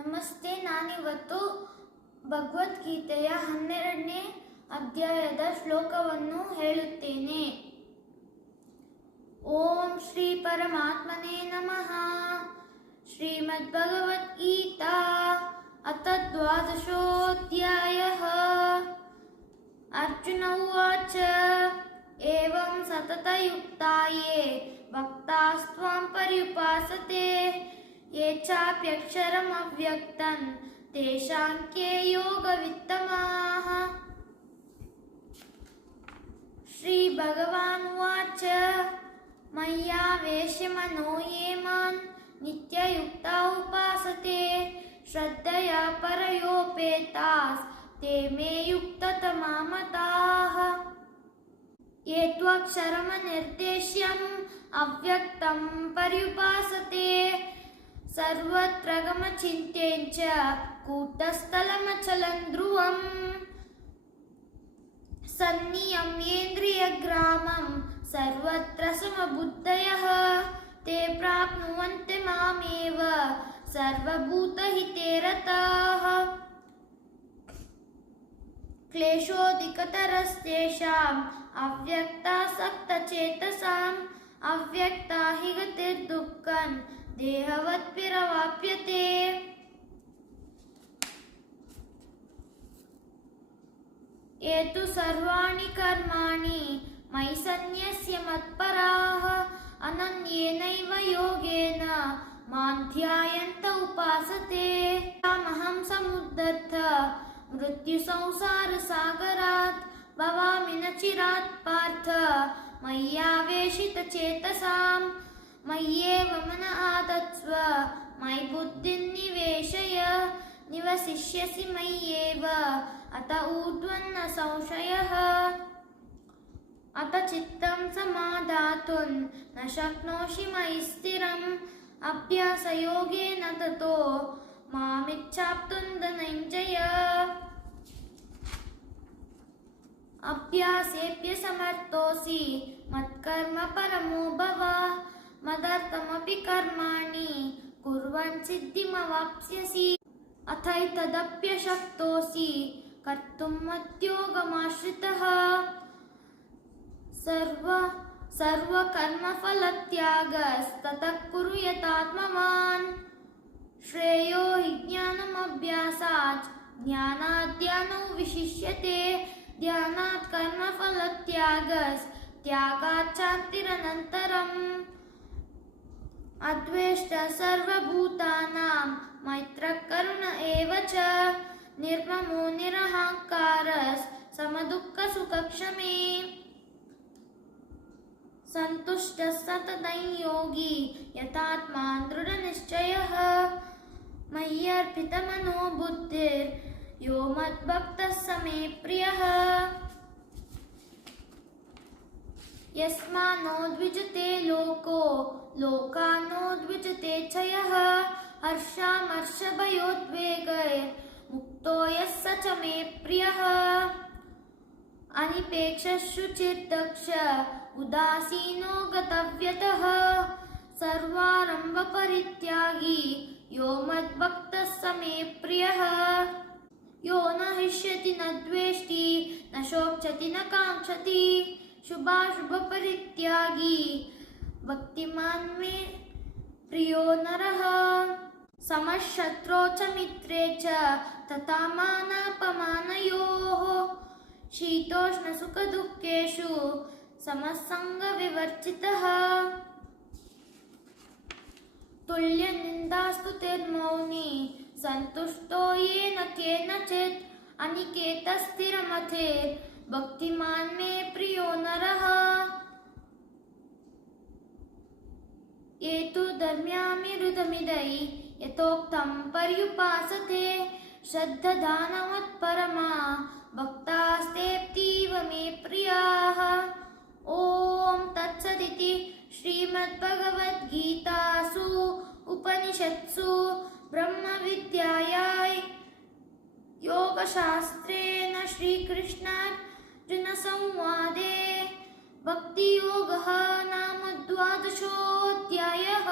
ನಮಸ್ತೆ. ನಾನಿವತ್ತು ಭಗವದ್ಗೀತೆಯ 12ನೇ ಅಧ್ಯಾಯದ ಶ್ಲೋಕವನ್ನು ಹೇಳುತ್ತೇನೆ. ಓಂ ಶ್ರೀ ಪರಮಾತ್ಮನೇ ನಮಃ. ಶ್ರೀಮದ್ಭಗವದ್ಗೀತಾ ಅಥ ದ್ವಾದಶೋऽಧ್ಯಾಯಃ. ಅರ್ಜುನ ಉವಾಚ ಏವಂ ಸತತಯುಕ್ತಾಯೇ ಭಕ್ತಾಸ್ತ್ವಾಂ ಪರ್ಯುಪಾಸತೆ ये चाप्यक्षरमव्यक्तं तेषां के योगवित्तमाः. श्रीभगवानुवाच मय्यावेश्य मनो ये मां नित्ययुक्ता उपासते श्रद्धया परयोपेतास् ते मे युक्ततमा मताः. ये त्वक्षरमनिर्देश्यम् अव्यक्तं पर्युपासते सर्वत्र गमचिन्त्यं च कूटस्थलमचलं ध्रुवम् सन्नियम्येन्द्रियग्रामं सर्वत्र समबुद्धयः ते प्राप्नुवन्ति मामेव सर्वभूतहिते रताः. क्लेशोऽधिकतरस्तेषाम् अव्यक्तासक्तचेतसाम् अव्यक्ता हि गतिर्दुःखम् देहवद्भिरवाप्यते. ये तु सर्वाणि कर्माणि मयि सन्न्यस्य मत्पराः अनन्येनैव योगेन मां ध्यायन्त उपासते. अहं समुद्धर्त मृत्युसंसारसागरात् भवामि न चिरात् पार्थ मय्यावेशितचेतसाम् मय्येव मन आदत्स्व मयि बुद्धिं निवेशय निवसिष्यसि मय्येव अत ऊर्ध्वं न संशयः. अत चित्तं समादातुं न शक्नोषि मयि स्थिरम् अभ्यासयोगेन ततो मामिच्छाप्तुं धनञ्जय. अभ्यासेऽप्यसमर्थोऽसि मत्कर्म परमो भव मदर्थमपि कर्माणि कुर्वन् सिद्धिमवाप्स्यसि. अथैतदप्यशक्तोऽसि कर्तुं मद्योगमाश्रितः सर्वकर्मफलत्यागस्ततः कुरु यतात्मवान्. श्रेयो हि ज्ञानमभ्यासात् ज्ञानात् ध्यानो विशिष्यते ध्यानात् कर्मफलत्यागात् शान्तिरनन्तरम्. अद्वेष्टा सर्वभूतानां मैत्रः करुण एव च निर्ममो निरहङ्कारः समदुःखसुखक्षमे. सन्तुष्टः सततं योगी यतात्मा दृढनिश्चयः मय्यर्पितमनो बुद्धिर्यो मद्भक्तः स मे प्रियः. यस्मान्नो द्विजते लोको लोकान्नो द्विजते च यः हर्षामर्षभयोद्वेगैर्मुक्तो यः स च मे प्रियः. अनिपेक्षशुचिर्दक्ष उदासीनो गतव्यतः सर्वारम्भपरित्यागी यो मद्भक्तः स मे प्रियः. यो न हृष्यति न द्वेष्टि न शोचति न काङ्क्षति शुभाशुभपरित्यागी भक्तिमान् मे प्रियो नरः. समशत्रौ च मित्रे च तथा मानापमानयोः शीतोष्णसुखदुःखेषु समसङ्गविवर्जितः. तुल्यनिन्दास्तुतिर्मौनी सन्तुष्टो येन केनचित् अनिकेतस्थिरमतिर् भक्तिमान् मे प्रियो नरः. ये तु धर्म्यामिरुदमिदै यथोक्तं पर्युपासते श्रद्धदानवत्परमा भक्तास्तेऽतीव मे प्रियाः. ॐ तत्सदिति श्रीमद्भगवद्गीतासु उपनिषत्सु ब्रह्मविद्यायां योगशास्त्रेण श्रीकृष्णार्जुनसंवादे भक्तियोगः नाम 12ोऽध्यायः.